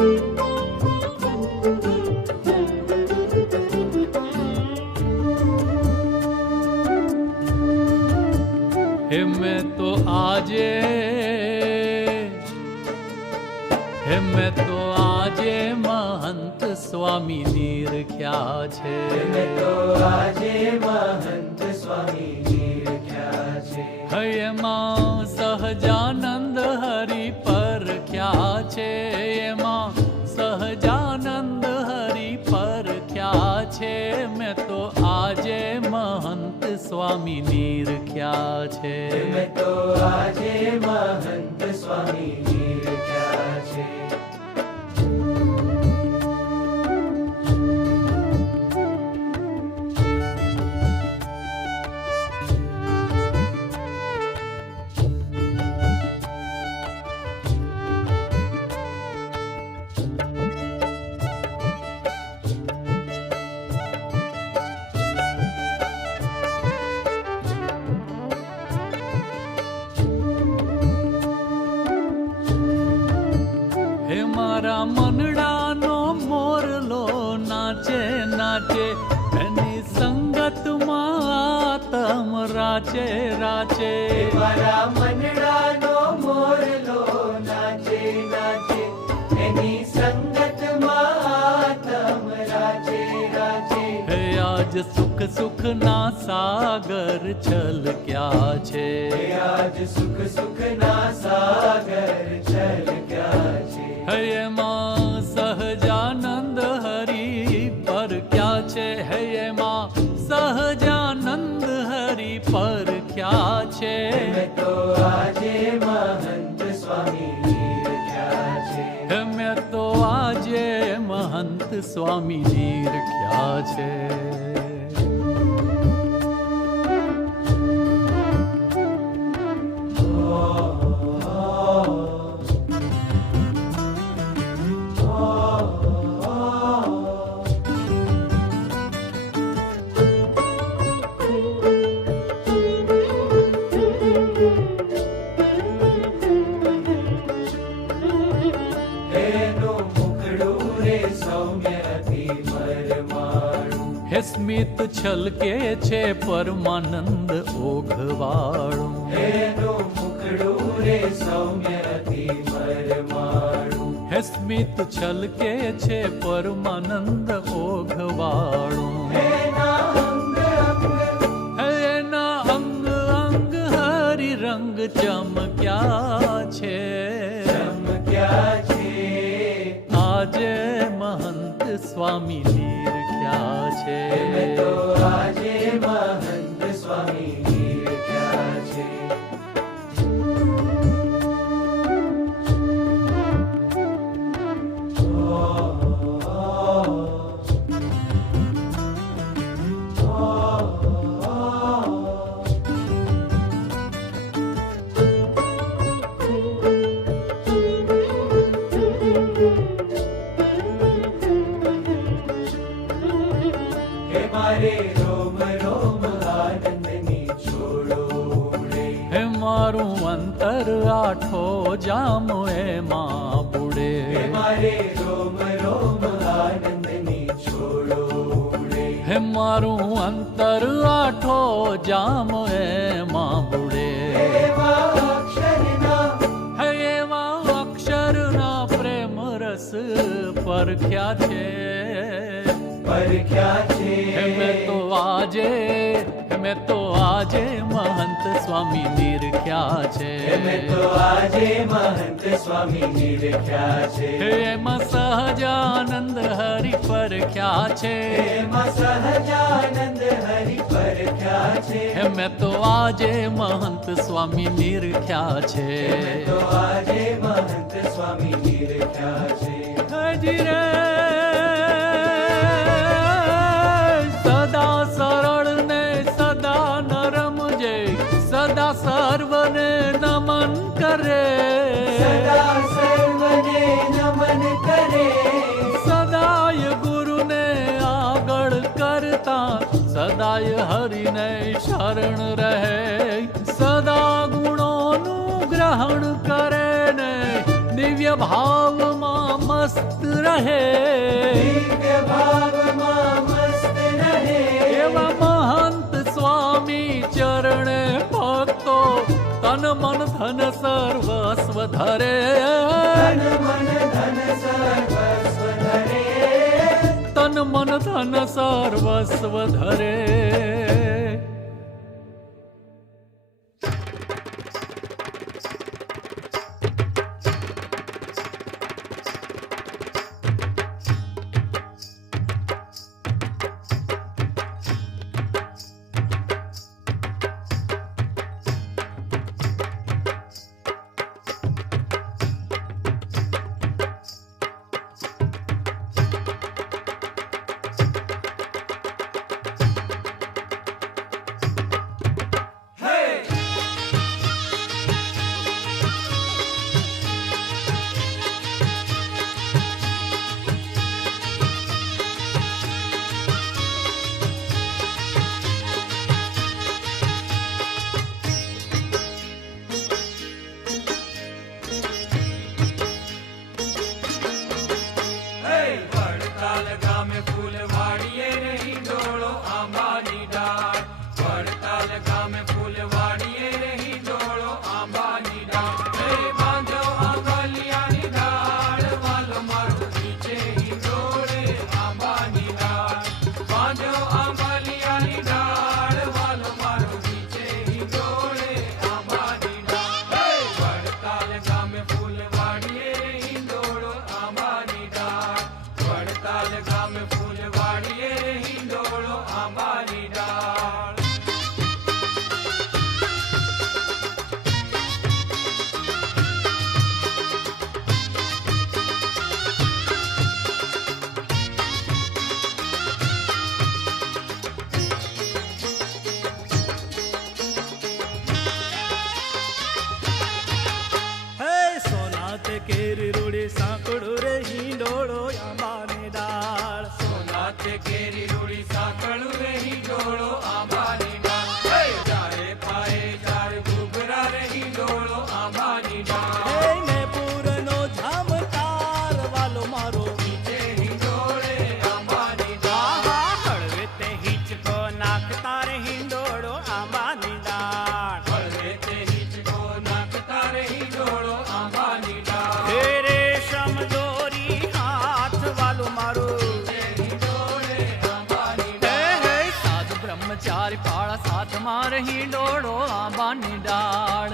मैं तो आजे महंत स्वामी निरख्या छे। मैं तो आजे महंत स्वामी निरख्या छे। एमां सहजानंद हरि परख्या छे। एमां सहजानंद हरि परख्या छे। मैं तो आजे महंत स्वामी निरख्या छे। मैं तो आजे महंत स्वामी निरख्या छे। मारा मनडानो मोरलो नाचे नाचे एनी संगत मां आतम राचे राचे। मारा मनडानो मोरलो नाचे नाचे एनी संगत मां आतम राचे राचे। हे आज सुख सुख ना सागर छलक्या छे। आज सुख सुख ना सागर छलक्या छे। हे मां सहजानंद हरि पर क्या छे। हे मां सहजानंद हरि पर क्या छे। मैं तो आजे महंत स्वामी निरख्या छे। मैं तो आजे महंत स्वामी निरख्या छे। हे स्मित छलके छे परमानंद ओघवाळो। हेनो मुखड़ो रे सौम्य अति परमाणु। हे स्मित छलके छे परमानंद ओघवाळो। हेना अंग अंग हरि रंग चमक्या छे। चमक्या छे। आजे महंत स्वामी निरख्या छे। मैं तो आजे महंत स्वामी निरख्या छे। मारे रोम रोम आनंद नी छोड़ो रे। हे मारू अंतर आठो जाम मां बुड़े। हे मारे रोम रोम आनंद नी छोड़ो रे। हे मारू अंतर आठो जाम मां बुड़े। एवा अक्षर ना प्रेम रस परख्या छे। परख्या छे। मैं तो आजे महंत स्वामी निरख्या छे। मैं तो आजे महंत स्वामी निरख्या छे। एमां सहजानंद हरि परख्या छे। एमां सहजानंद हरि परख्या छे। मैं तो आजे महंत स्वामी निरख्या छे। मैं तो आजे महंत स्वामी निरख्या छे। हजी रे सदा सरल ने सदा नरम जे सदा सर्वने नमन करे। सदा सर्वने नमन करे। सदाय गुरु ने आगळ करता सदाय हरि ने शरण रहे। सदा गुणों नु ग्रहण करे ने दिव्य भाव मां મસ્ત રહે, દિવ્ય ભાવમાં મસ્ત રહે. એવા મહંત સ્વામી ચરણે ભક્તો તન મન ધન સર્વસ્વ ધરે, તન મન ધન સર્વસ્વ ધરે. તન મન ધન સર્વસ્વ ધરે. વડતાલ ગામે ફૂલવાડીએ રહી ડોળો આંબાની ડાળ. વડતાલ ગામે ફૂલવાડીએ રહી ડોળો આંબાની ડાળ. બાંધો આંબલિયાની ડાળ, વાલો મારો નીચે હિંડોળે આંબાની ડાળ. બાંધો આંબલિયાની ડાળ, વાલો મારો નીચે હિંડોળે આંબાની ડાળ. વડતાલ ગામે ફૂલવાડીએ રહી ડોળો આંબાની ડાળ. વડતાલ ગામે ફૂલવાડીએ રહી ડોળો આંબાની ડાળ. સોનાતે કેરી રૂડી સાંકડું રે હિંડોળો આંબાની ડાળ. સોનાથે કેરી રૂડી સાંકળું રહી ડોળો આંબાની ડાળ. ચારે પાયે ચાર ઘૂઘરા રહી ડોળો આંબાની ડાળ. ને પૂરનો જામતાર વાલો મારો નીચે હિંડોળે આંબાની ડાળ. હળવે તે હિંચકો નાખતા રે હિંડોળો આંબાની ડાળ. હળવે તે હિંચકો નાખતા રહી ડોળો આંબાની ડાળ. હે રેશમ દોરી હાથ વાલો મારો હિંડોળે આંબાની ડાળ. સાધુ બ્રહ્મચારી પાળા સાથમાં રહી ડોળો આંબાની ડાળ.